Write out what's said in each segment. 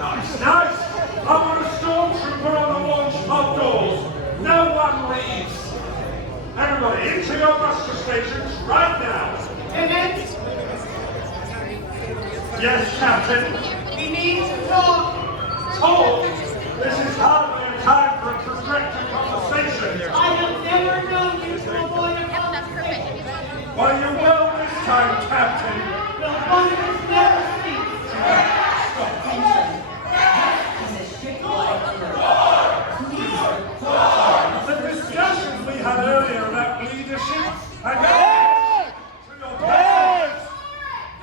Nice, nice! I want a stormtrooper on the launch pod doors. No one leaves. Everybody, into your muster stations right now. Lieutenant? Yes, Captain. We need to talk. Talk? This is hardly a time for a protracted conversation. I have never known you to avoid a conversation. Well, you will this time, Captain. The wonders never cease. Attention. This is a ship-wide alert. Please report. The discussions we had earlier about leadership and to your parents.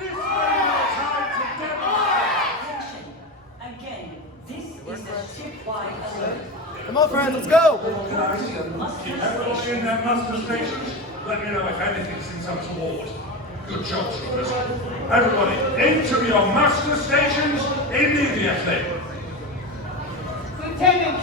This is your time to demonstrate. Attention. Again, this is a ship-wide alert. Come on, friends, let's go! Keep everybody in their muster stations. Let me know if anything seems untoward. Good job, troopers. Everybody, into your muster stations immediately. Lieutenant,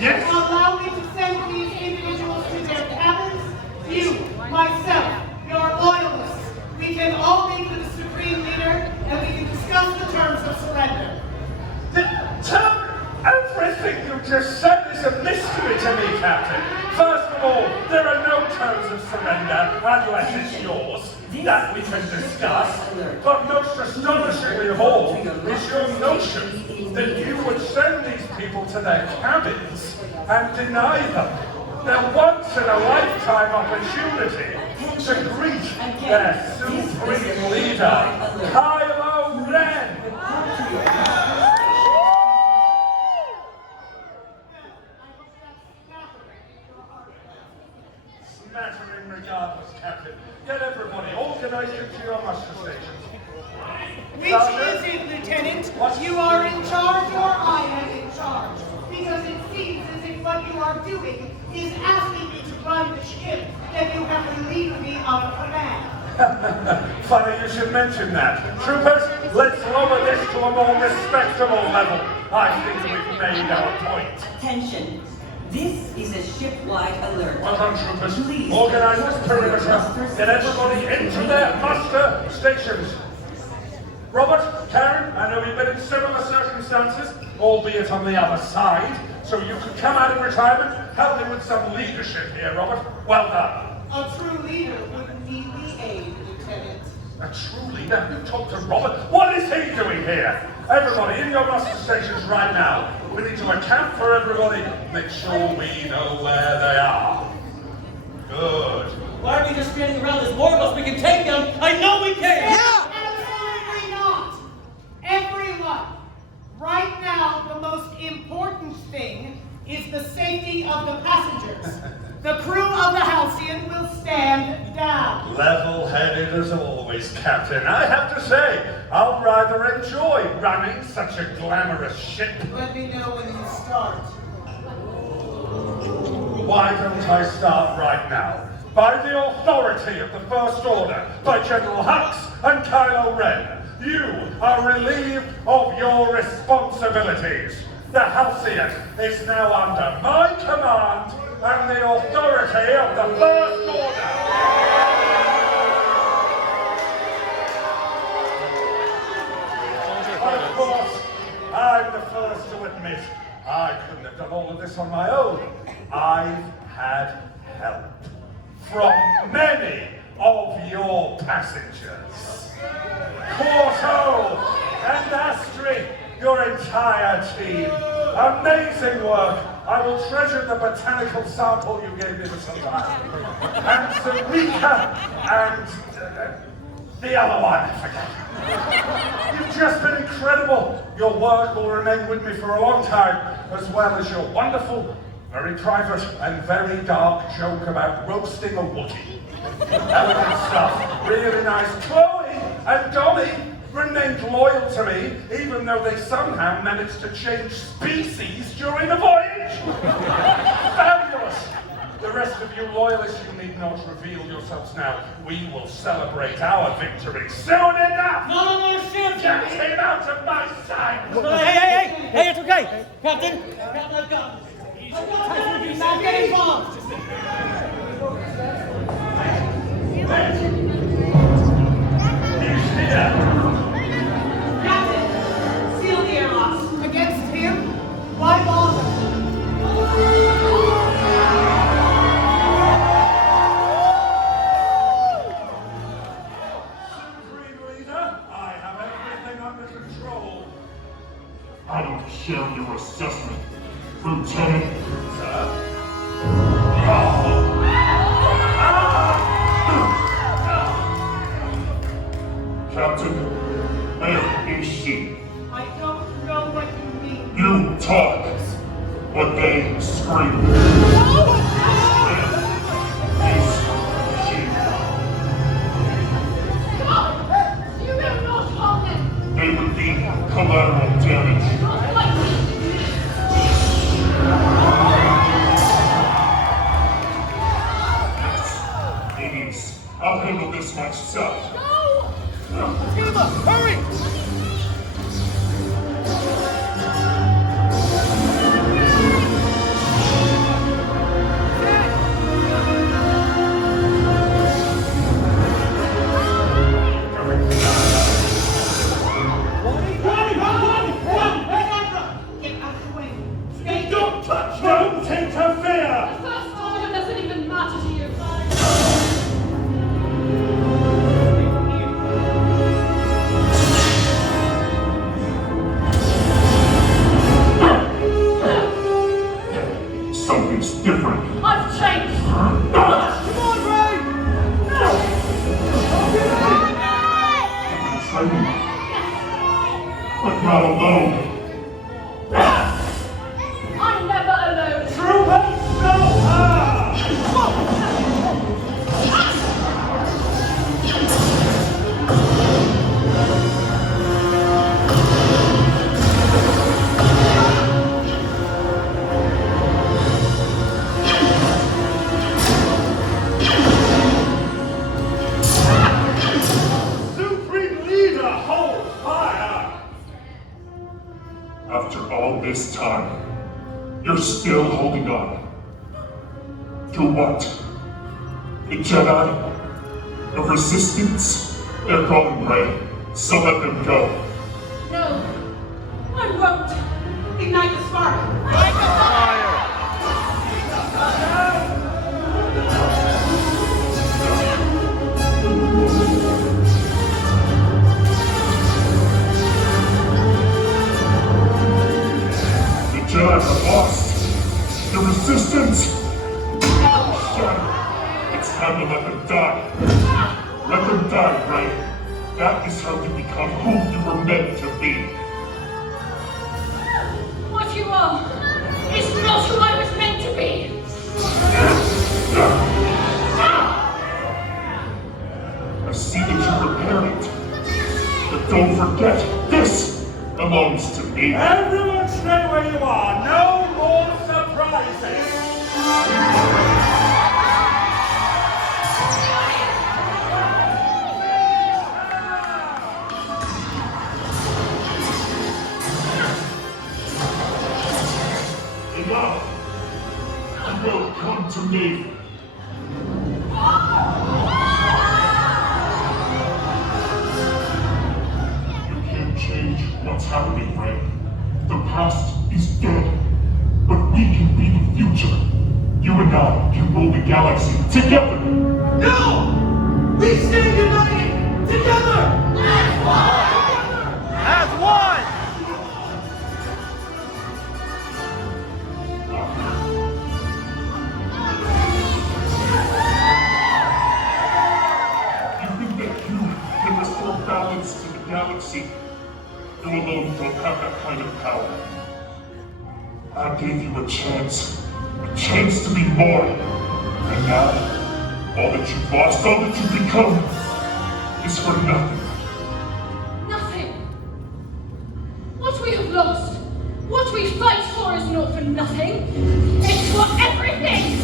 Yes? allow me to send these individuals to their cabins. You, myself, your loyalists. We can all meet with the Supreme Leader and we can discuss the terms of surrender. Everything you just said is a mystery to me, Captain. First of all, there are no terms of surrender unless it's yours. That we can discuss. But most astonishingly of all is your notion that you would send these people to their cabins and deny them their once-in-a-lifetime opportunity to greet their supreme leader, Kylo Ren. Smattering regardless, Captain. Get everybody organized into your muster stations. Which is it, Lieutenant? You are in charge or I am in charge? Because it seems as if what you are doing is asking me to run the ship and you have relieved me of command. Funny you should mention that. Troopers, let's lower this to a more respectable level. I think we've made our point. Attention. This is a ship-wide alert. Well done, troopers. Please Organize this perimeter. Get everybody into their muster stations. Robert, Karen, I know you've been in similar circumstances, albeit on the other side, so you could come out of retirement, help me with some leadership here, Robert. Well done. A true leader would need the aid, Lieutenant. A true leader? You talk to Robert? What is he doing here? Everybody, in your muster stations right now. We need to account for everybody. Make sure we know where they are. Good. Why are we just standing around? There's more of us. We can take them. I know we can. Absolutely not! Everyone! Right now, the most important thing is the safety of the passengers. The crew of the Halcyon will stand down. Level-headed as always, Captain. I have to say, I'll rather enjoy running such a glamorous ship. Let me know when you start. Why don't I start right now? By the authority of the First Order, by General Hux and Kylo Ren, you are relieved of your responsibilities. The Halcyon is now under my command and the authority of the First Order. Of course, I'm the first to admit I couldn't have done all of this on my own. I've had help from many of your passengers. Quarto and Astrid, your entire team. Amazing work. I will treasure the botanical sample you gave me for some time. And Sarika and the other one, I forget. You've just been incredible. Your work will remain with me for a long time, as well as your wonderful, very private and very dark joke about roasting a Wookiee. Elegant stuff. Really nice. Chloe and Dolly remained loyal to me, even though they somehow managed to change species during the voyage. Fabulous. The rest of you loyalists, you need not reveal yourselves now. We will celebrate our victory soon enough. Not on our ship, Get him out of my sight. Hey, it's okay. Captain, I've got this. Not get involved! He's here. Captain, seal the airlocks. share your assessment, Lieutenant. Captain, where is she? I don't know what you mean. You talk, but they scream. Where is she? God! You will not harm them! They would be collateral damage. Not like me! Idiots. I'll handle this myself. Tima, hurry! Get out of the way. Stay. Don't touch! Don't interfere! The first order doesn't even matter to you. Something's different. I've changed. Come on, Ray! Training. But not alone. I'm never alone. Troopers, stop her! Supreme Leader, hold fire! After all this time, you're still holding on. To what? The Jedi? The Resistance? They're gone, Rey. So let them go. No, I won't. Ignite the spark. The Jedi are lost. The Resistance? Shut up. It's time to let them die. Let them die, Rey. That is how you become who you were meant to be. What you are is not who I was meant to be. I see that you prepared it. But don't forget, this belongs to me. Everyone stay where you are. No more surprises. Enough. You will come to me. You can't change what's happening, Rey. The past is dead. But we can be the future. You and I can rule the galaxy together. No! We stay united together. As one! You think that you can restore balance to the galaxy? You alone don't have that kind of power. I gave you a chance to be more. And now, all that you've lost, all that you've become, is for nothing. Nothing. What we have lost, what we fight for is not for nothing. It's for everything.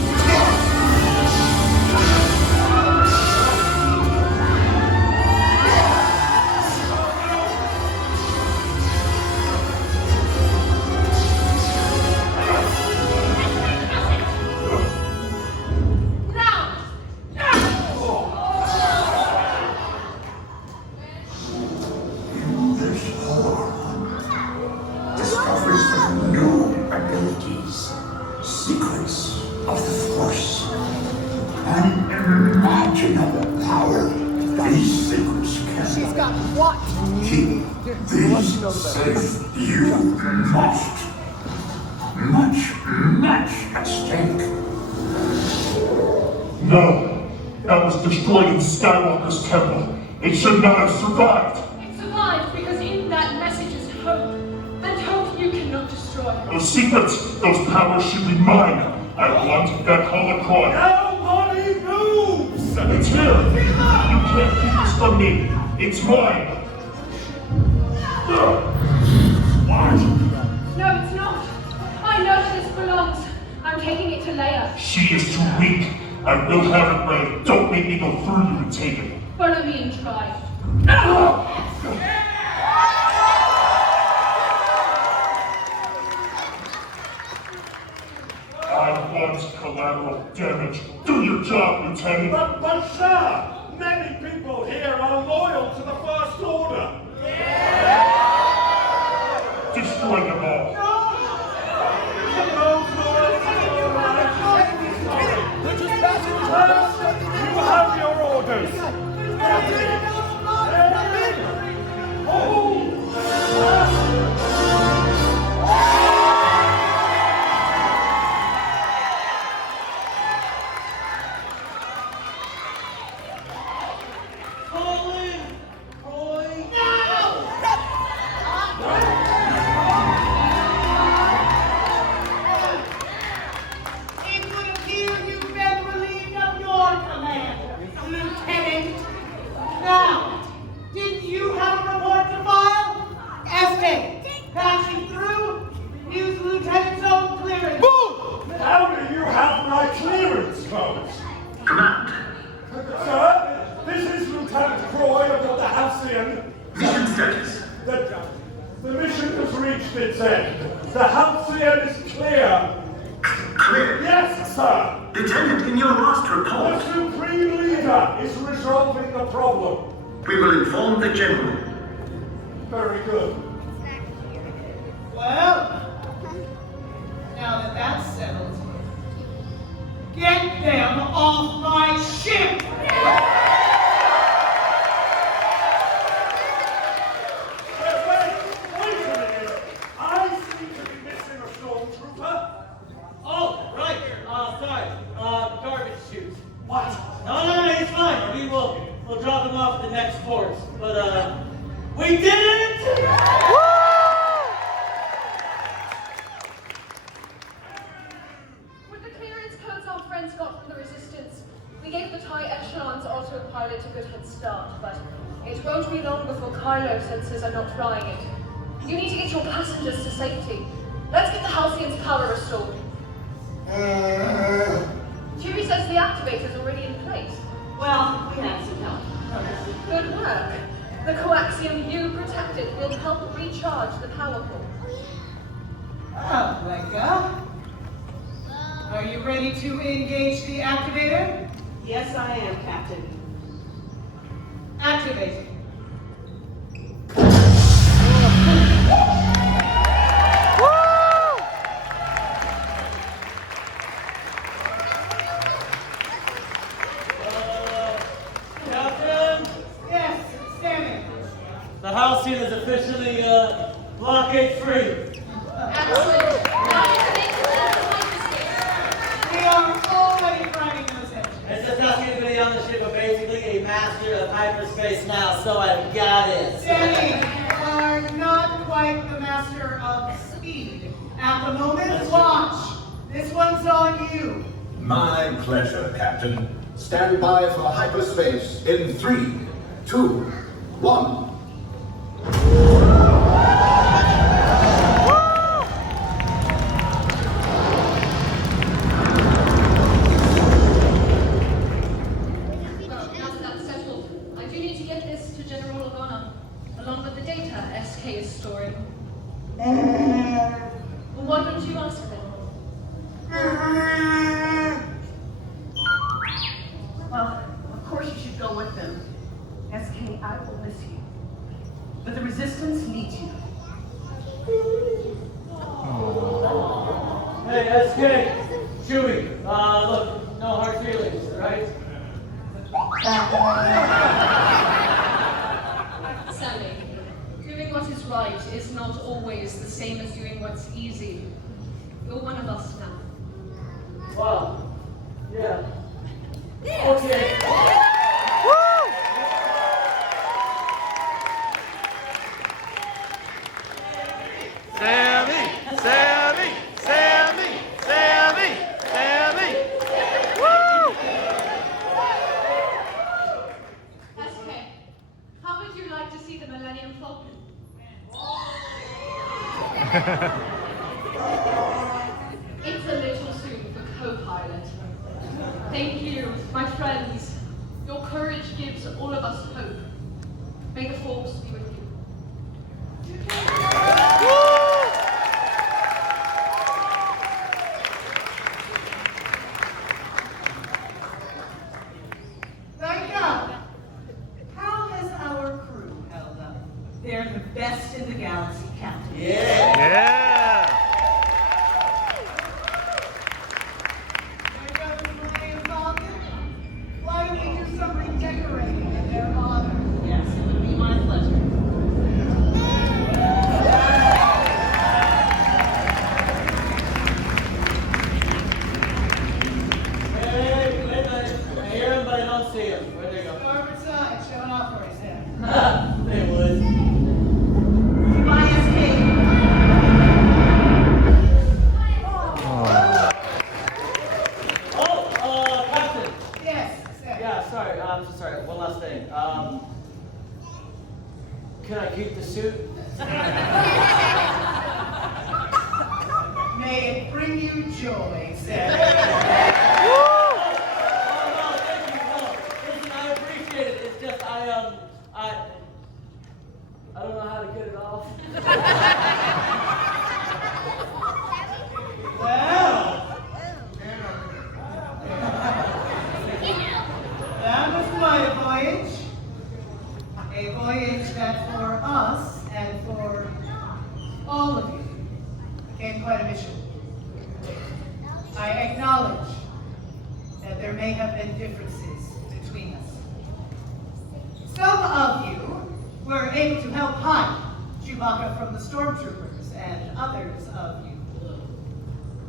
Discoveries of new abilities, secrets of the Force, unimaginable power These secrets She's cannot got what? keep these safe. You must. Much at stake. No, that was destroyed in Skywalker's temple. It should not have survived. It survived because in that message is hope. And hope you cannot destroy. Those secrets, those powers should be mine. I want that holocron. Nobody moves! It's here. You can't keep this from me. It's mine. What? No, it's not. I know that this belongs. I'm taking it to Leia. She is too weak. I will have it, Rey. Don't make me go through you and take it. Follow me and try. I want collateral damage. Do your job, Lieutenant. But sir, many people here are loyal to the First Order. Destroy them all. You have your orders. It would appear you've been relieved of your command, Lieutenant. Now, did you have a report to file? SK, passing through, use Lieutenant's own clearance. Boom! How do you have my clearance codes? Command. Sir, this is Lieutenant Croy of the Halcyon. Mission status. The mission has reached its end. The Halcyon is clear. Clear. Yes, sir. Lieutenant, in your last The report, Supreme Leader is resolving the problem. we will inform the General. Very good. Well, now that that's settled, get them off my ship! Wait a minute. I seem to be missing a stormtrooper. Oh, right. Sorry. Garbage chute. What? No, it's fine. We'll drop him off at the next port. But, we did it! With the clearance codes our friends got from the Resistance, we gave the TIE Echelon's autopilot a good head start, but it won't be long before Kylo sensors are not flying it. You need to get your passengers to safety. Let's get the Halcyon's power restored. Chewie says the activator's already in place. Well, we have some help. Good work. The coaxium you protected will help recharge the power core. Oh, Becca. Are you ready to engage the activator? Yes, I am, Captain. Activate. Captain, Yes, standing. the Halcyon is officially, blockade free. Excellent. Now you can exit hyperspace. We are already finding those engines. It's just not anybody on the ship, but basically a master of hyperspace now, so I've got it. Danny, you are not quite the master of speed. At the moment, launch. This one's on you. My pleasure, Captain. Stand by for hyperspace in 3, 2, 1. Now that that's settled, I do need to get this to General Organa, along with the data SK is storing. Well, why don't you answer them? Well, of course you should go with them. SK, I will miss you. But the Resistance needs you. Hey, SK, Chewie, look, no hard feelings, right? right is not always the same as doing what's easy. You're one of us now. Wow. Yeah. Okay. Sammy! Sammy! Sammy! Sammy! Sammy! Woo! SK, how would you like to see the Millennium Falcon? It's a little soon for co-pilot. Thank you, my friends. Your courage gives all of us hope. May the Force be with you. Right now, how has our crew held up? They're the best in the galaxy, Captain. Yeah! There goes the Millennium Falcon. Why don't we do some redecorating in their honor? Yes, it would be my pleasure. Hey, wait a minute. I hear him, but I don't see him. Where'd they go? Starboard side, showing off for us there. They would. Goodbye, SK. Oh, Captain. Yes, sir. Yeah, sorry. I'm so sorry. One last thing. Can I keep the suit? May it bring you joy, sir. Oh, no, thank you. No. Listen, I appreciate it. It's just, I don't know how to get it off. Well, that was quite a voyage. A voyage that for us and for all of you became quite a mission. I acknowledge that there may have been differences between us. Some of you were able to help hide Chewbacca from the stormtroopers, and others of you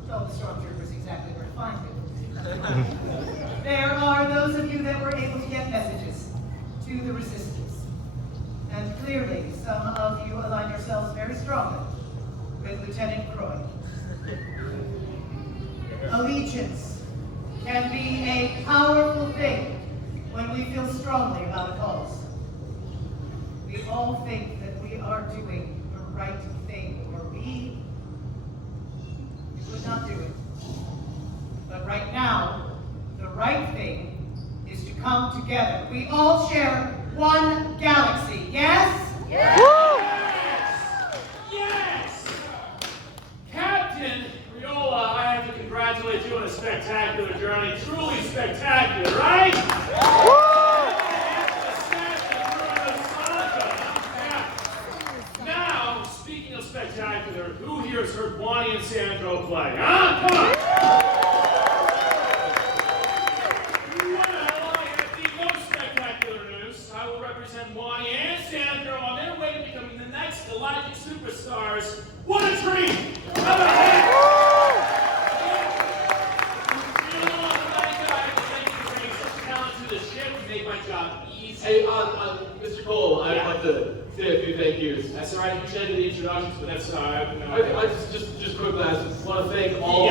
told the stormtroopers exactly where to find him. There are those of you that were able to get messages to the Resistance. And clearly, some of you aligned yourselves very strongly with Lieutenant Croy. Allegiance can be a powerful thing when we feel strongly about a cause. We all think that we are doing the right thing, or we would not do it. But right now, the right thing is to come together. We all share one galaxy, yes? Yes! Yes! Captain Riola, I have to congratulate you on a spectacular journey. Truly spectacular, right? Now, speaking of spectacular, who here has heard Wani and Sandro play? Huh? Come on! Well, I have the most spectacular news. I will represent Wani and Sandro on their way to becoming the next Galactic Superstars. What a treat! How about that? You know, I'm a nice guy. Thank you for bringing such talent to the ship. You make my job easy. Hey, Mr. Cole, I'd like to say a few thank yous. That's all right. You should do the introductions, but that's I just quickly, I just want to thank all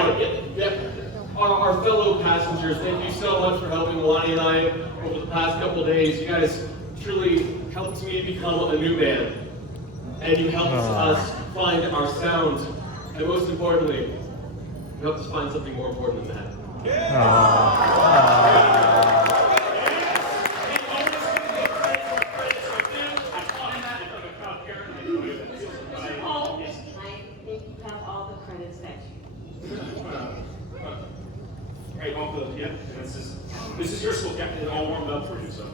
our fellow passengers. Thank you so much for helping Wani and I over the past couple of days. You guys truly helped me become a new man, and you helped us find our sound, and most importantly, you helped us find something more important than that. Paul, I think you have all the credits that you Right, this is your school, Captain. It all warmed up for you, so.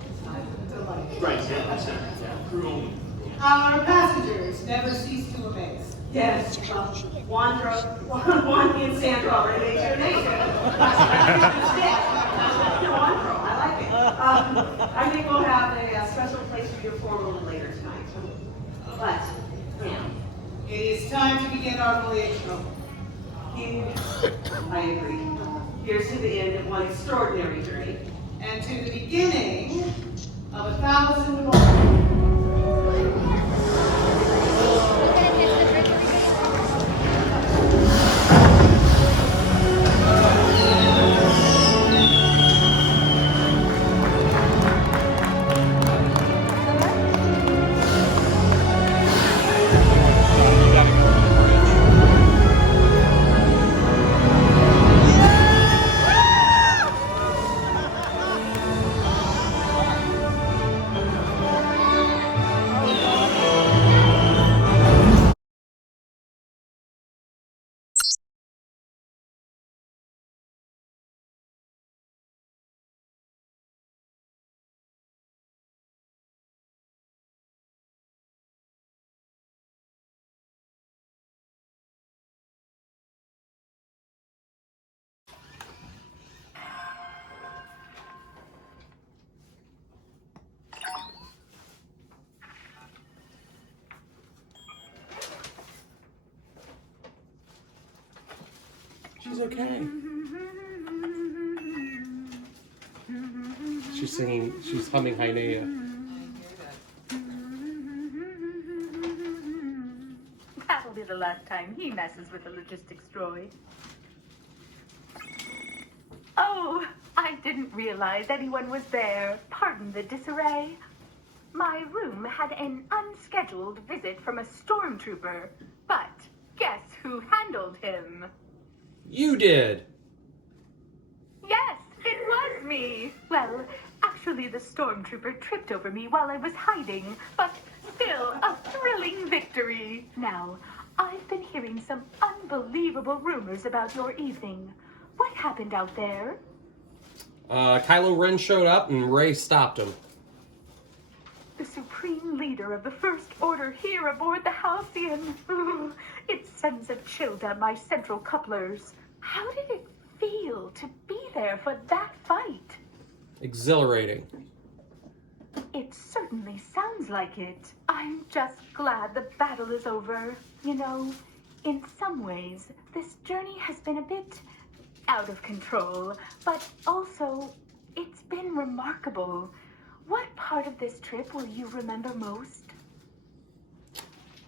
Right, yeah. Crew only. Our passengers never cease to amaze. Yes, Wani and Sandra already made your name. Wandro, I like it. I think we'll have a special place for your form a little later tonight. But It is time to begin our voyage home. I agree. Here's to the end of one extraordinary journey. And to the beginning of 1,000 more. She's okay. She's singing, she's humming Haineya. That'll be the last time he messes with the logistics droid. Oh, I didn't realize anyone was there. Pardon the disarray. My room had an unscheduled visit from a stormtrooper, but guess who handled him? You did! Yes, it was me! Well, actually the stormtrooper tripped over me while I was hiding, but still a thrilling victory. Now, I've been hearing some unbelievable rumors about your evening. What happened out there? Kylo Ren showed up and Rey stopped him. The supreme leader of the First Order here aboard the Halcyon. Ooh, it sends a chill down my central couplers. How did it feel to be there for that fight? Exhilarating. It certainly sounds like it. I'm just glad the battle is over. You know, in some ways, this journey has been a bit out of control, but also, it's been remarkable. What part of this trip will you remember most?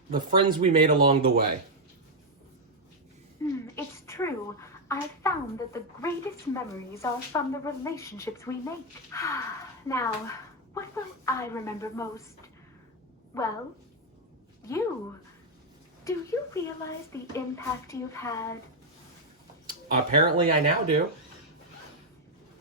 The friends we made along the way. It's true. I've found that the greatest memories are from the relationships we make. Now, what will I remember most? Well, you. Do you realize the impact you've had? Apparently I now do.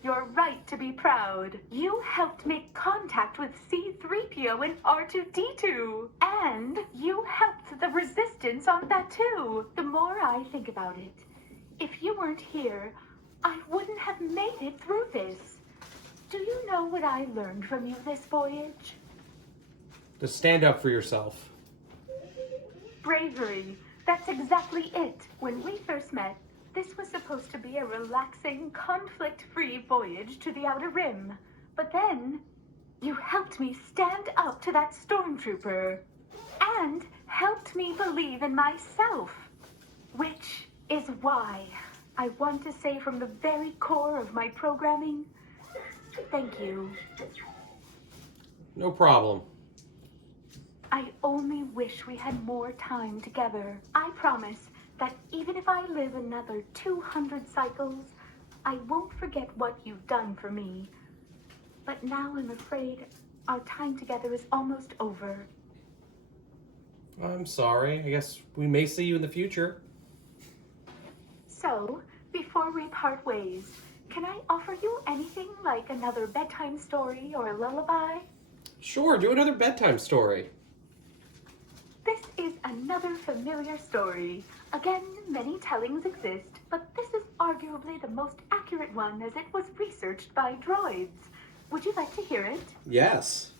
You're right to be proud. You helped make contact with C-3PO and R2-D2. And you helped the Resistance on Batuu. The more I think about it, if you weren't here, I wouldn't have made it through this. Do you know what I learned from you this voyage? To stand up for yourself. Bravery. That's exactly it. When we first met, this was supposed to be a relaxing, conflict-free voyage to the Outer Rim. But then, you helped me stand up to that stormtrooper. And helped me believe in myself. Which is why I want to say from the very core of my programming, thank you. No problem. I only wish we had more time together. I promise that even if I live another 200 cycles, I won't forget what you've done for me. But now I'm afraid our time together is almost over. I'm sorry. I guess we may see you in the future. So, before we part ways, can I offer you anything like another bedtime story or a lullaby? Sure, do another bedtime story. This is another familiar story. Again, many tellings exist, but this is arguably the most accurate one as it was researched by droids. Would you like to hear it? Yes.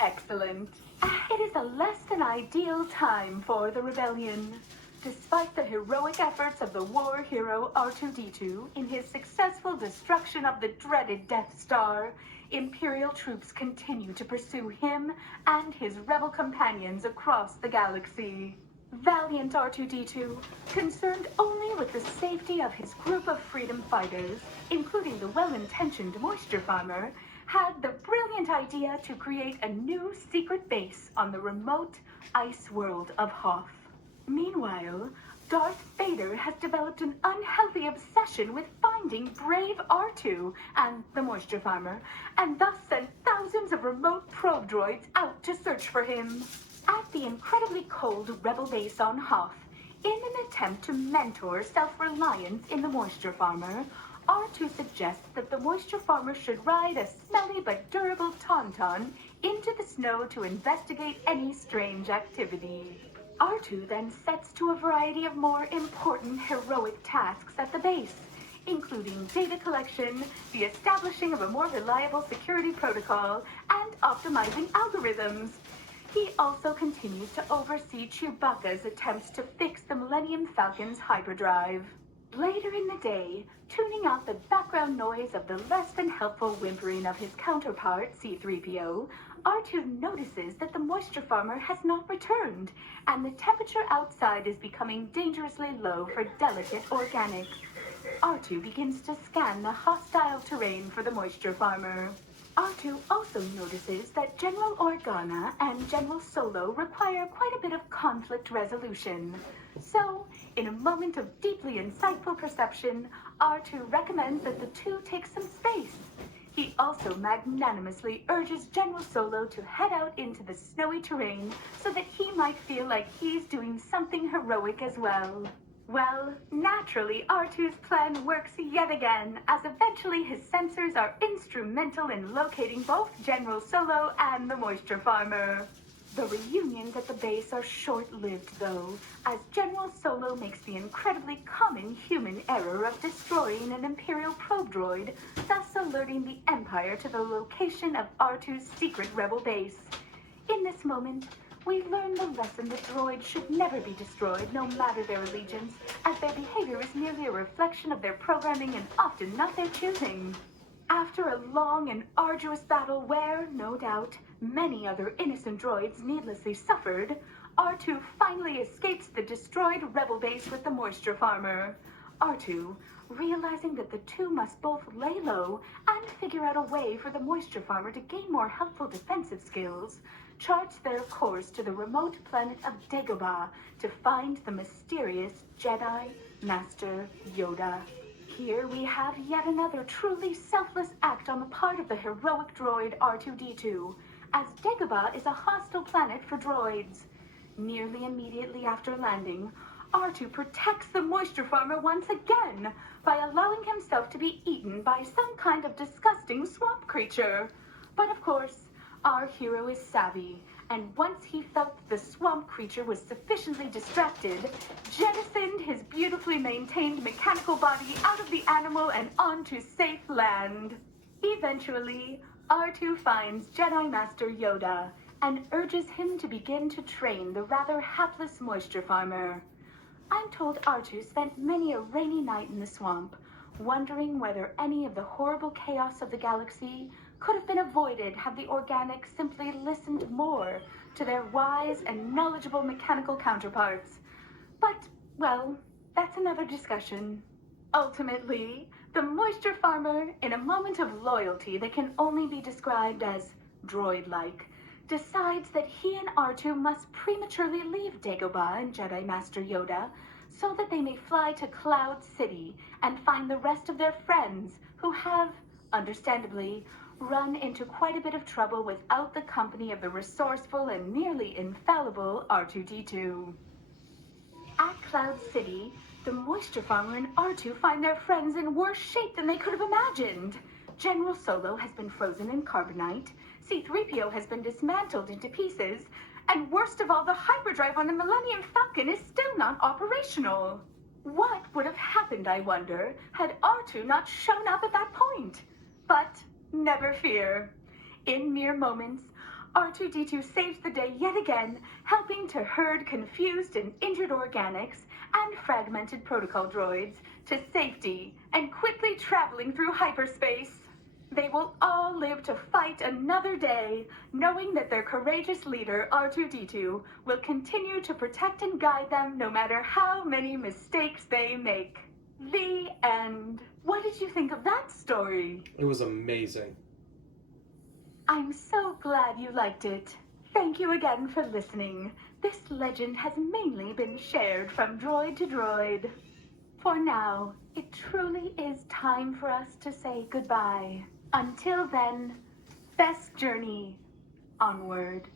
Excellent. It is a less than ideal time for the rebellion. Despite the heroic efforts of the war hero R2-D2 in his successful destruction of the dreaded Death Star, Imperial troops continue to pursue him and his rebel companions across the galaxy. Valiant R2-D2, concerned only with the safety of his group of freedom fighters, including the well-intentioned moisture farmer, had the brilliant idea to create a new secret base on the remote ice world of Hoth. Meanwhile, Darth Vader has developed an unhealthy obsession with finding brave R2 and the moisture farmer, and thus sent thousands of remote probe droids out to search for him. At the incredibly cold rebel base on Hoth, in an attempt to mentor self-reliance in the moisture farmer, R2 suggests that the moisture farmer should ride a smelly but durable tauntaun into the snow to investigate any strange activity. R2 then sets to a variety of more important heroic tasks at the base, including data collection, the establishing of a more reliable security protocol, and optimizing algorithms. He also continues to oversee Chewbacca's attempts to fix the Millennium Falcon's hyperdrive. Later in the day, tuning out the background noise of the less than helpful whimpering of his counterpart, C-3PO, R2 notices that the moisture farmer has not returned, and the temperature outside is becoming dangerously low for delicate organics. R2 begins to scan the hostile terrain for the moisture farmer. R2 also notices that General Organa and General Solo require quite a bit of conflict resolution. So, in a moment of deeply insightful perception, R2 recommends that the two take some space. He also magnanimously urges General Solo to head out into the snowy terrain so that he might feel like he's doing something heroic as well. Well, naturally, R2's plan works yet again, as eventually his sensors are instrumental in locating both General Solo and the moisture farmer. The reunions at the base are short-lived, though, as General Solo makes the incredibly common human error of destroying an Imperial probe droid, thus alerting the Empire to the location of R2's secret rebel base. In this moment, we learn the lesson that droids should never be destroyed, no matter their allegiance, as their behavior is merely a reflection of their programming and often not their choosing. After a long and arduous battle where, no doubt, many other innocent droids needlessly suffered, R2 finally escapes the destroyed rebel base with the moisture farmer. R2, realizing that the two must both lay low and figure out a way for the moisture farmer to gain more helpful defensive skills, charts their course to the remote planet of Dagobah to find the mysterious Jedi Master Yoda. Here we have yet another truly selfless act on the part of the heroic droid R2-D2, as Dagobah is a hostile planet for droids. Nearly immediately after landing, R2 protects the moisture farmer once again by allowing himself to be eaten by some kind of disgusting swamp creature. But of course, our hero is savvy, and once he felt that the swamp creature was sufficiently distracted, jettisoned his beautifully maintained mechanical body out of the animal and onto safe land. Eventually, R2 finds Jedi Master Yoda and urges him to begin to train the rather hapless moisture farmer. I'm told R2 spent many a rainy night in the swamp, wondering whether any of the horrible chaos of the galaxy could have been avoided had the organics simply listened more to their wise and knowledgeable mechanical counterparts. But, well, that's another discussion. Ultimately, the moisture farmer, in a moment of loyalty that can only be described as droid-like, decides that he and R2 must prematurely leave Dagobah and Jedi Master Yoda so that they may fly to Cloud City and find the rest of their friends who have, understandably, run into quite a bit of trouble without the company of the resourceful and nearly infallible R2-D2. At Cloud City, the moisture farmer and R2 find their friends in worse shape than they could have imagined. General Solo has been frozen in carbonite, C-3PO has been dismantled into pieces, and worst of all, the hyperdrive on the Millennium Falcon is still not operational. What would have happened, I wonder, had R2 not shown up at that point? But never fear. In mere moments, R2-D2 saves the day yet again, helping to herd confused and injured organics and fragmented protocol droids to safety and quickly traveling through hyperspace. They will all live to fight another day, knowing that their courageous leader, R2-D2, will continue to protect and guide them no matter how many mistakes they make. The end. What did you think of that story? It was amazing. I'm so glad you liked it. Thank you again for listening. This legend has mainly been shared from droid to droid. For now, it truly is time for us to say goodbye. Until then, best journey onward.